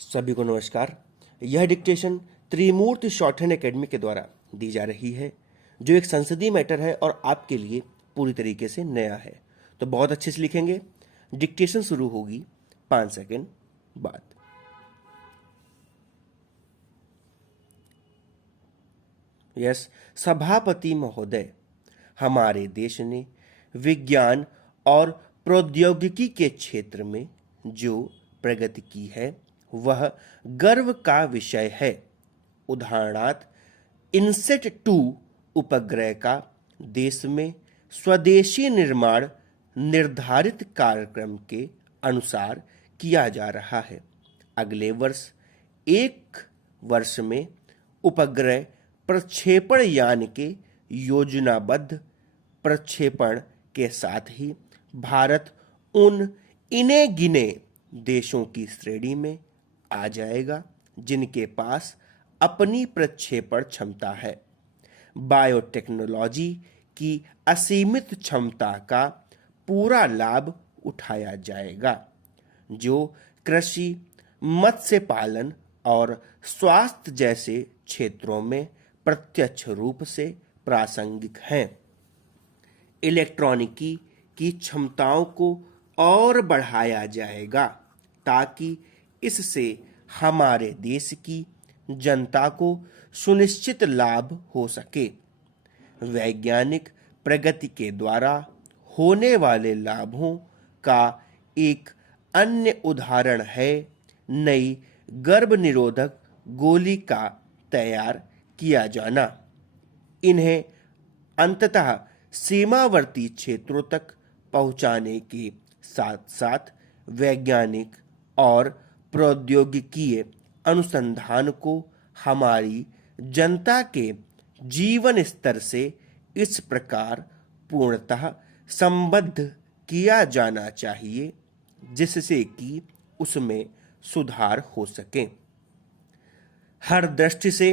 सभी को नमस्कार। यह डिक्टेशन त्रिमूर्ति शॉर्टहैंड एकेडमी के द्वारा दी जा रही है, जो एक संसदीय मैटर है और आपके लिए पूरी तरीके से नया है। तो बहुत अच्छे से लिखेंगे। डिक्टेशन शुरू होगी 5 सेकंड बाद। यस, सभापति महोदय, हमारे देश ने विज्ञान और प्रौद्योगिकी के क्षेत्र में जो प्रगति की है वह गर्व का विषय है। उदाहरणार्थ, इनसेट 2 उपग्रह का देश में स्वदेशी निर्माण निर्धारित कार्यक्रम के अनुसार किया जा रहा है। अगले वर्ष 1 वर्ष में उपग्रह प्रक्षेपण यान के योजनाबद्ध प्रक्षेपण के साथ ही भारत उन इने गिने देशों की श्रेणी में आ जाएगा जिनके पास अपनी प्रक्षेपण क्षमता है। बायोटेक्नोलॉजी की असीमित क्षमता का पूरा लाभ उठाया जाएगा, जो कृषि, मत्स्य पालन और स्वास्थ्य जैसे क्षेत्रों में प्रत्यक्ष रूप से प्रासंगिक हैं। इलेक्ट्रॉनिकी की क्षमताओं को और बढ़ाया जाएगा ताकि इससे हमारे देश की जनता को सुनिश्चित लाभ हो सके। वैज्ञानिक प्रगति के द्वारा होने वाले लाभों का एक अन्य उदाहरण है नई गर्भ निरोधक गोली का तैयार किया जाना। इन्हें अंततः सीमावर्ती क्षेत्रों तक पहुंचाने के साथ साथ वैज्ञानिक और प्रौद्योगिकीय अनुसंधान को हमारी जनता के जीवन स्तर से इस प्रकार पूर्णतः संबद्ध किया जाना चाहिए जिससे कि उसमें सुधार हो सके। हर दृष्टि से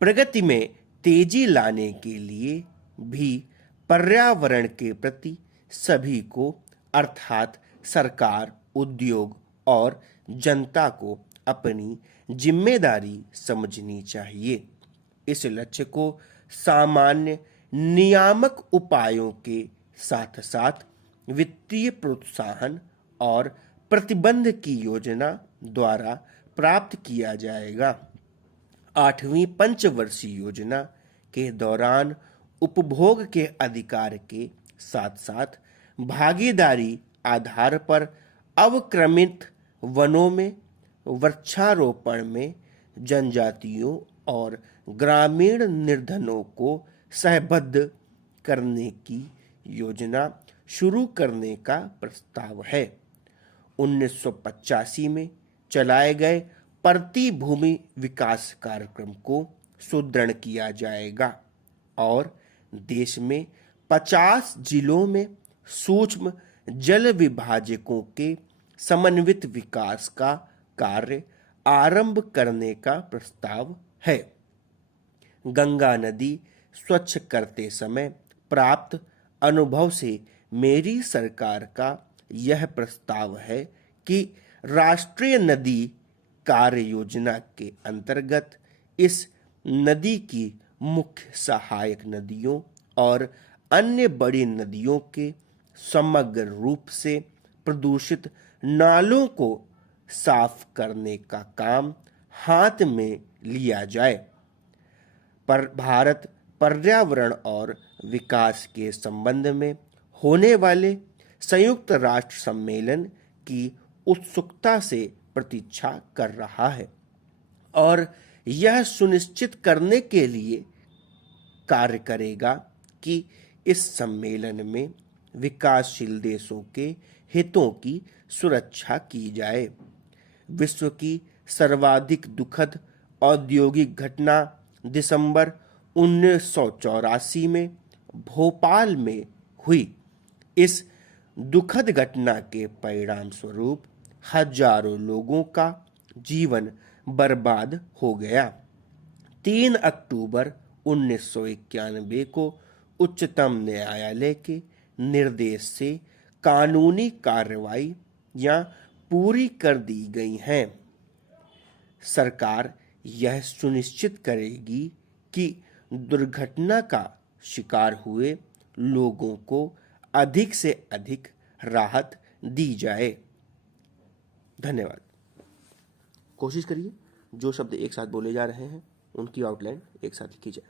प्रगति में तेजी लाने के लिए भी पर्यावरण के प्रति सभी को अर्थात सरकार, उद्योग और जनता को अपनी जिम्मेदारी समझनी चाहिए। इस लक्ष्य को सामान्य नियामक उपायों के साथ साथ वित्तीय प्रोत्साहन और प्रतिबंध की योजना द्वारा प्राप्त किया जाएगा। 8वीं पंचवर्षीय योजना के दौरान उपभोग के अधिकार के साथ साथ भागीदारी आधार पर अवक्रमित वनों में वृक्षारोपण में जनजातियों और ग्रामीण निर्धनों को सहबद्ध करने की योजना शुरू करने का प्रस्ताव है। 1985 में चलाए गए प्रति भूमि विकास कार्यक्रम को सुदृढ़ किया जाएगा और देश में 50 जिलों में सूक्ष्म जल विभाजकों के समन्वित विकास का कार्य आरंभ करने का प्रस्ताव है। गंगा नदी स्वच्छ करते समय प्राप्त अनुभव से मेरी सरकार का यह प्रस्ताव है कि राष्ट्रीय नदी कार्य योजना के अंतर्गत इस नदी की मुख्य सहायक नदियों और अन्य बड़ी नदियों के समग्र रूप से प्रदूषित नालों को साफ करने का काम हाथ में लिया जाए। पर भारत पर्यावरण और विकास के संबंध में होने वाले संयुक्त राष्ट्र सम्मेलन की उत्सुकता से प्रतीक्षा कर रहा है और यह सुनिश्चित करने के लिए कार्य करेगा कि इस सम्मेलन में विकासशील देशों के हितों की सुरक्षा की जाए। विश्व की सर्वाधिक दुखद औद्योगिक घटना दिसंबर 1984 में भोपाल में हुई। इस दुखद घटना के परिणाम स्वरूप हजारों लोगों का जीवन बर्बाद हो गया। 3 अक्टूबर 1991 को उच्चतम न्यायालय के निर्देश से कानूनी कार्रवाई या पूरी कर दी गई हैं। सरकार यह सुनिश्चित करेगी कि दुर्घटना का शिकार हुए लोगों को अधिक से अधिक राहत दी जाए। धन्यवाद। कोशिश करिए जो शब्द एक साथ बोले जा रहे हैं उनकी आउटलाइन एक साथ लिखी जाए।